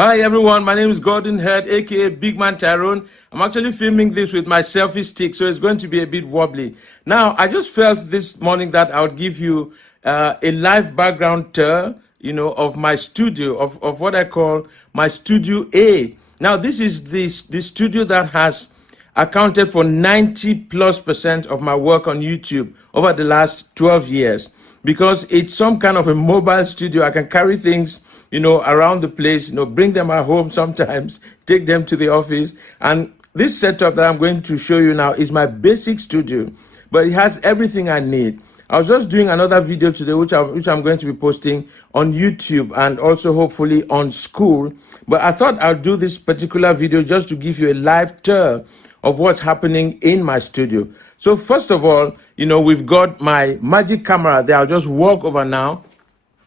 Hi everyone, my name is Gordon Head, aka Big Man Tyrone. I'm actually filming this with my selfie stick, so it's going to be a bit wobbly. Now, I just felt this morning that I would give you a live background tour, of my studio, of what I call my Studio A. Now, this is the studio that has accounted for 90+% of my work on YouTube over the last 12 years because it's some kind of a mobile studio. I can carry things around the place, bring them at home sometimes, take them to the office. And this setup that I'm going to show you now is my basic studio, but it has everything I need. I was just doing another video today, which I'm going to be posting on YouTube and also hopefully on school. But I thought I'll do this particular video just to give you a live tour of what's happening in my studio. So first of all, we've got my magic camera there. I'll just walk over now.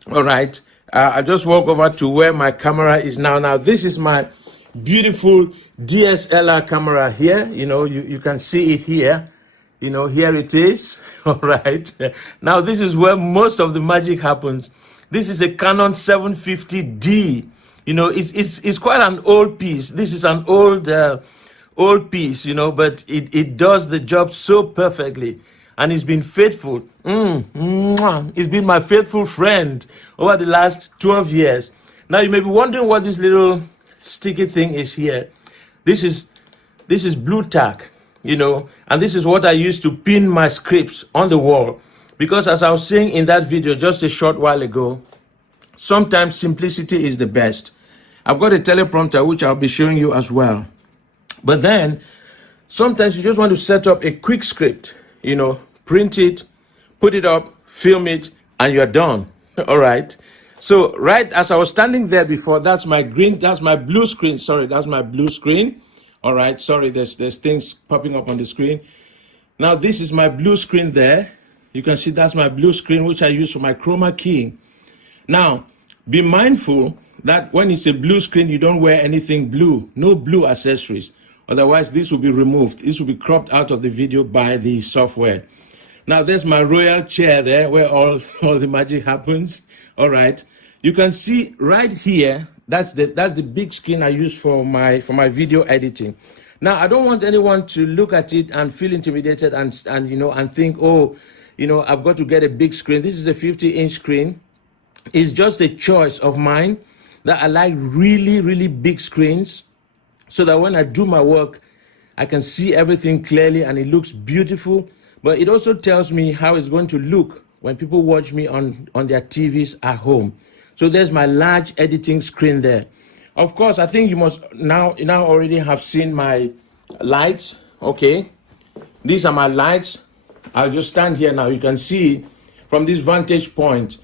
All right. I just walk over to where my camera is now. Now, this is my beautiful DSLR camera here. You can see it here. Here it is. All right. Now, this is where most of the magic happens. This is a Canon 750D. It's quite an old piece. This is an old piece, but it does the job so perfectly. And it's been faithful. It's been my faithful friend over the last 12 years. Now, you may be wondering what this little sticky thing is here. This is blue tack, and this is what I use to pin my scripts on the wall. Because as I was saying in that video just a short while ago, sometimes simplicity is the best. I've got a teleprompter, which I'll be showing you as well. But then, sometimes you just want to set up a quick script. Print it, put it up, film it, and you're done. All right. So right as I was standing there before, that's my blue screen. Sorry, that's my blue screen. All right. Sorry, there's things popping up on the screen. Now, this is my blue screen there. You can see that's my blue screen, which I use for my chroma keying. Now, be mindful that when it's a blue screen, you don't wear anything blue, no blue accessories. Otherwise, this will be removed. This will be cropped out of the video by the software. Now, there's my royal chair there where all the magic happens. All right. You can see right here, that's the big screen I use for my video editing. Now, I don't want anyone to look at it and feel intimidated and think, oh, I've got to get a big screen. This is a 50-inch screen. It's just a choice of mine that I like really, really big screens, so that when I do my work, I can see everything clearly and it looks beautiful. But it also tells me how it's going to look when people watch me on their TVs at home. So there's my large editing screen there. Of course, I think you must now already have seen my lights. Okay, these are my lights. I'll just stand here now. You can see from this vantage point,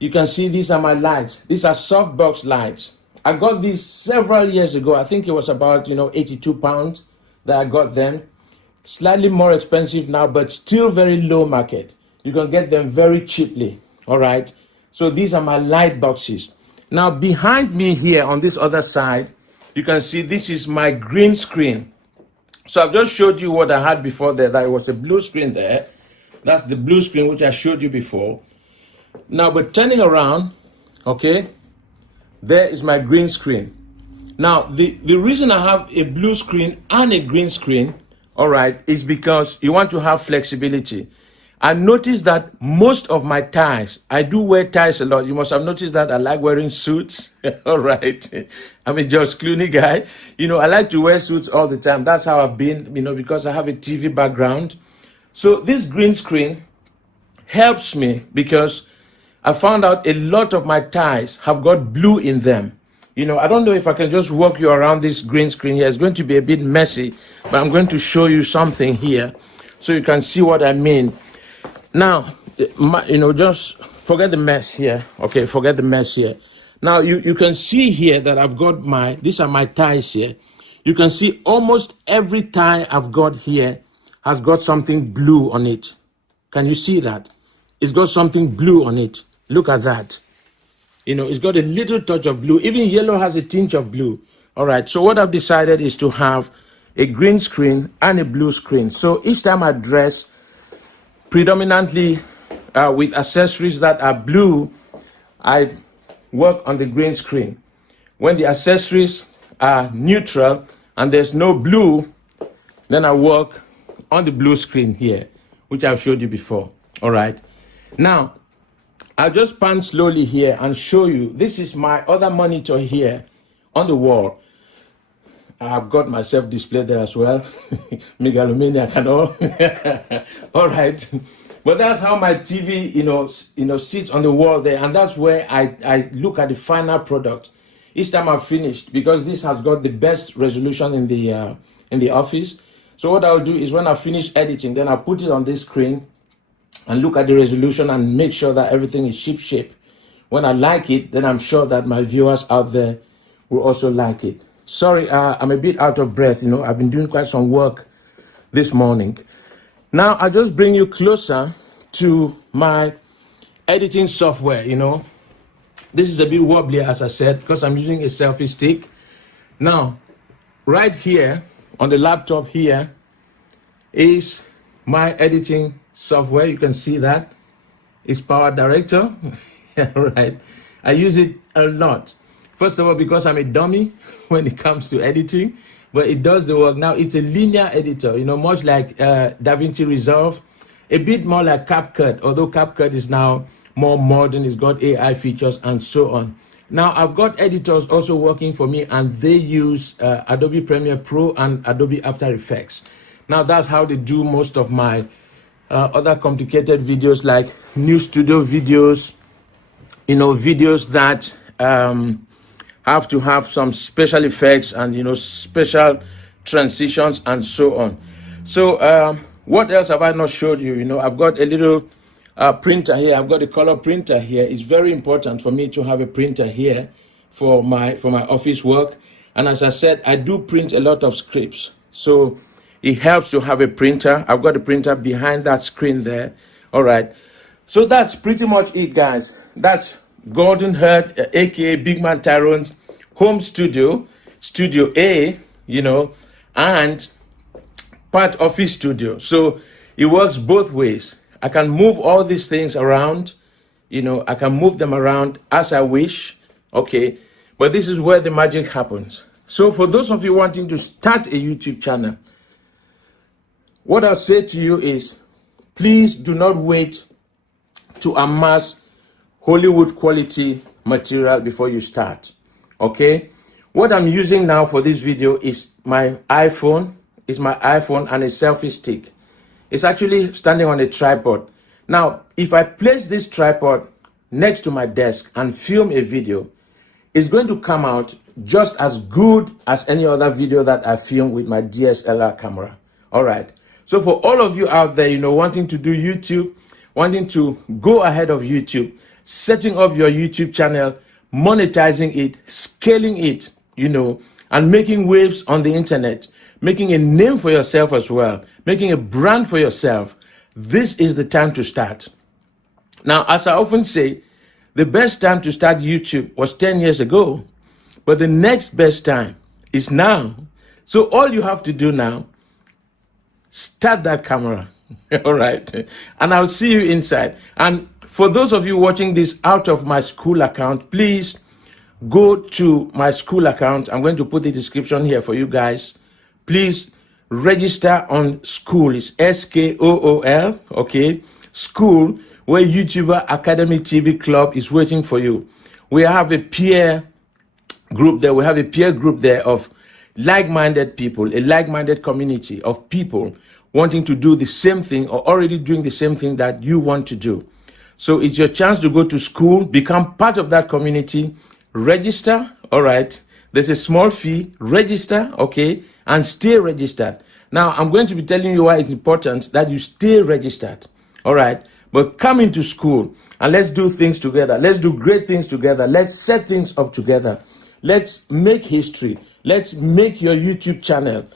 you can see these are my lights. These are Softbox lights. I got these several years ago. I think it was about, 82 pounds that I got them. Slightly more expensive now, but still very low market. You can get them very cheaply. All right. So these are my light boxes. Now, behind me here on this other side, you can see this is my green screen. So I've just showed you what I had before there. That it was a blue screen there. That's the blue screen which I showed you before. Now, but turning around, okay, there is my green screen. Now, the reason I have a blue screen and a green screen, all right, is because you want to have flexibility. I noticed that most of my ties, I do wear ties a lot. You must have noticed that I like wearing suits. All right. I'm a George Clooney guy. I like to wear suits all the time. That's how I've been, because I have a TV background. So this green screen helps me because I found out a lot of my ties have got blue in them. I don't know if I can just walk you around this green screen here. It's going to be a bit messy, but I'm going to show you something here so you can see what I mean. Now, just forget the mess here. Okay, forget the mess here. Now, you can see here that I've got these are my ties here. You can see almost every tie I've got here has got something blue on it. Can you see that? It's got something blue on it. Look at that. It's got a little touch of blue. Even yellow has a tinge of blue. All right. So what I've decided is to have a green screen and a blue screen. So each time I dress, predominantly with accessories that are blue, I work on the green screen. When the accessories are neutral and there's no blue, then I work on the blue screen here, which I've showed you before. All right. Now, I'll just pan slowly here and show you. This is my other monitor here on the wall. I've got myself displayed there as well. Megalomaniac and all. All right. But that's how my TV, sits on the wall there. And that's where I look at the final product each time I've finished, because this has got the best resolution in the office. So what I'll do is when I finish editing, then I'll put it on this screen and look at the resolution and make sure that everything is ship shape. When I like it, then I'm sure that my viewers out there will also like it. Sorry, I'm a bit out of breath. I've been doing quite some work this morning. Now, I'll just bring you closer to my editing software. This is a bit wobbly, as I said, because I'm using a selfie stick. Now, right here on the laptop here is my editing software. You can see that it's Power Director. Right. I use it a lot. First of all, because I'm a dummy when it comes to editing, but it does the work. Now, it's a linear editor, much like DaVinci Resolve, a bit more like CapCut, although CapCut is now more modern. It's got AI features and so on. Now, I've got editors also working for me, and they use Adobe Premiere Pro and Adobe After Effects. Now, that's how they do most of my other complicated videos, like new studio videos, videos that have to have some special effects and, special transitions and so on. So what else have I not showed you? I've got a little printer here. I've got a color printer here. It's very important for me to have a printer here for my office work. And as I said, I do print a lot of scripts. So it helps to have a printer. I've got a printer behind that screen there. All right. So that's pretty much it, guys. That's Gordon Hurd, aka Big Man Tyrone's home studio, Studio A, and part office studio. So it works both ways. I can move all these things around, I can move them around as I wish. Okay. But this is where the magic happens. So for those of you wanting to start a YouTube channel, what I'll say to you is, please do not wait to amass Hollywood quality material before you start. Okay. What I'm using now for this video is my iPhone. It's my iPhone and a selfie stick. It's actually standing on a tripod. Now, if I place this tripod next to my desk and film a video, it's going to come out just as good as any other video that I film with my DSLR camera. All right. So for all of you out there, wanting to do YouTube, wanting to go ahead of YouTube, setting up your YouTube channel, monetizing it, scaling it, and making waves on the internet, making a name for yourself as well, making a brand for yourself, this is the time to start. Now, as I often say, the best time to start YouTube was 10 years ago, but the next best time is now. So all you have to do now, start that camera. All right. And I'll see you inside. And for those of you watching this out of my school account, please go to my school account. I'm going to put the description here for you guys. Please register on School. It's SKOOL. Okay. School, where YouTuber Academy TV Club is waiting for you. We have a peer group there. We have a peer group there of like-minded people, a like-minded community of people wanting to do the same thing or already doing the same thing that you want to do. So it's your chance to go to school, become part of that community, register. All right. There's a small fee, register. Okay. And stay registered. Now, I'm going to be telling you why it's important that you stay registered. All right. But come into school and let's do things together. Let's do great things together. Let's set things up together. Let's make history. Let's make your YouTube channel,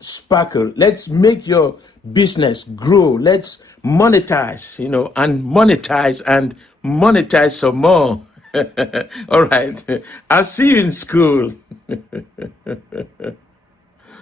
sparkle. Let's make your business grow. Let's monetize, and monetize some more. All right. I'll see you in school.